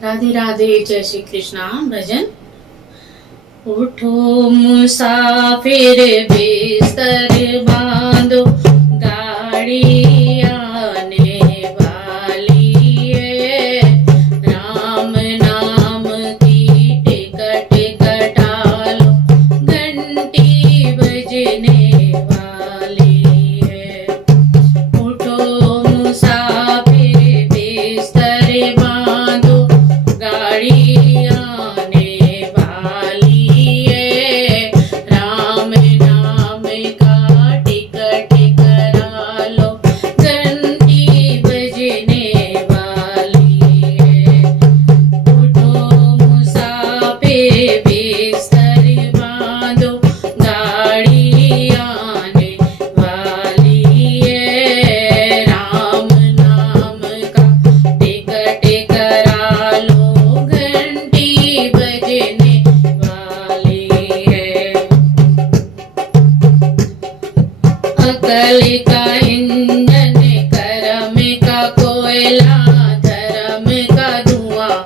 राधे राधे, जय श्री कृष्णा। भजन। उठो मुसाफिर बिस्तर बांधो, गाड़ी आने वाली है। राम नाम की टिकट कटालो, घंटी बजने वाली है। उठो मुसाफिर बिस्तर बांधो, गाड़ी आने वाली है। राम नाम का टिकट करा लो, घंटी बजने वाली है। उठो मुसाफिर बिस्तर बांधो, गाड़ी आने वाली है। राम नाम का टिकट करा लो, घंटी बजने वाली है। अकल का ईंधन, कर्म का कोयला, धर्म का धुआं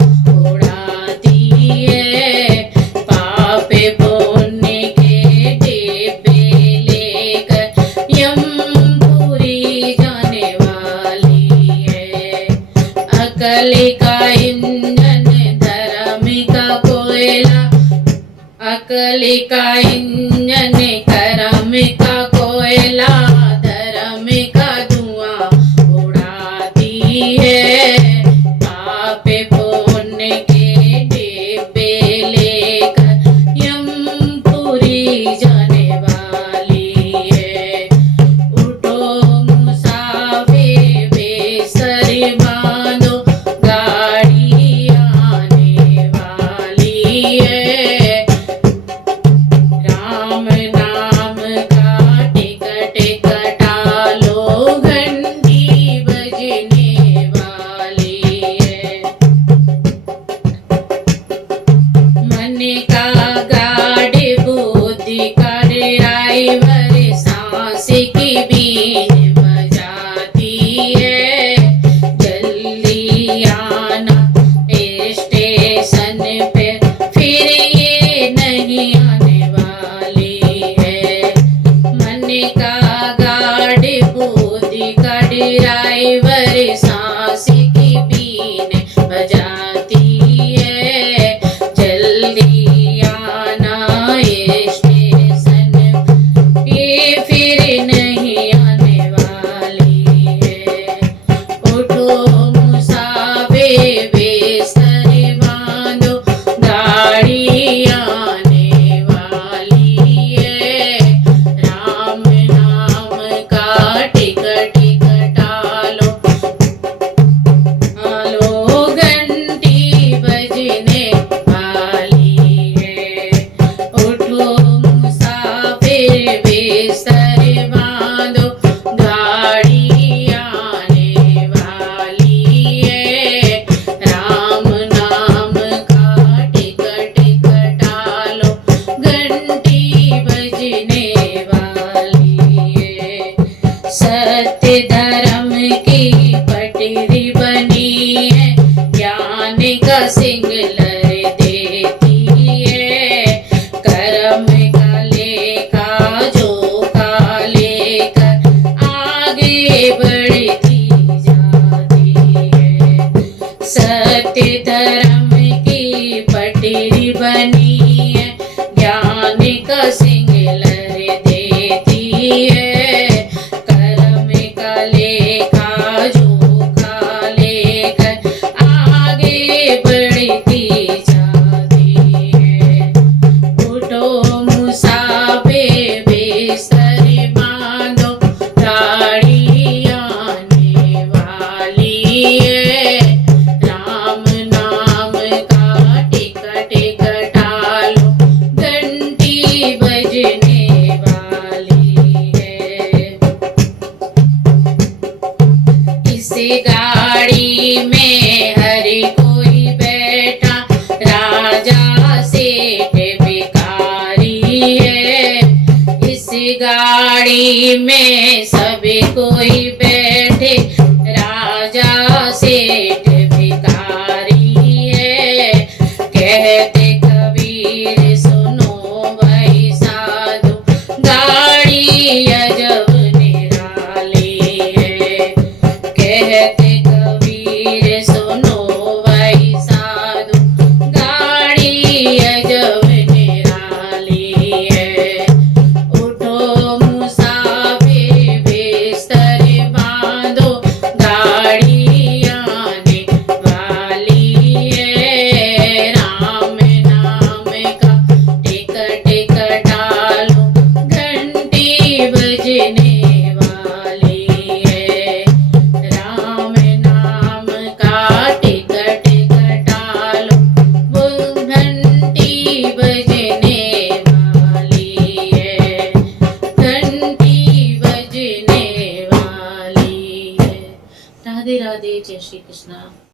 उड़ाती है। पाप पुण्य के डिब्बे लेकर यमपुरी जाने वाली है। अकल का ईंधन, धर्म का कोयला, अकल का ईंधन, कर्म का कोयला, धर्म का धुआं उड़ाती है। पाप पुण्य के डिब्बे लेकर यमपुरी जाने वाली है। उठो मुसाफिर बिस्तर बांधो, गाड़ी आने वाली है। राम नाम का टिकट कटा लो, घंटी बजने वाली है। मन का गाड़ी, बुद्धि का ड्राइवर, सांस की बीन बजाती है। जल्दी आना स्टेशन पे, फिर ये नहीं आने वाली है। मन का गाड़ी, बुद्धि का ड्राइवर, सांस की बीन बजाती है। जल्दी आना स्टेशन, ये फिर नहीं आने वाली है। उठो मुसाफिर बिस्तर बांधो, गाड़ी आने वाली है। राम नाम का टिकट कटा लो, घंटी बजने वाली है। उठो मुसाफिर बिस्तर बांधो, गाड़ी आने वाली है। राम नाम का टिकट कटा लो, घंटी बजने वाली है। सत्य धर्म की पटरी बनी है, ज्ञान का सिंगलर देती है। कर्म का लेखा जोखा लेकर आगे बढ़ती जाती है। सत्य धर्म की पटरी बनी है, ज्ञान का सिंगलर देती है। कर्म का लेखा जोखा लेकर आगे बढ़ती जाती है। उठो मुसाफिर बिस्तर बांधो, गाड़ी आने वाली है। राम नाम का टिकट कटा लो, घंटी बजने वाली है। इस गाड़ी में हर कोई बैठा, राजा सेठ भिखारी है। इस गाड़ी में सब कोई बैठे, राजा सेठ भिखारी है। કૃષ્ણ.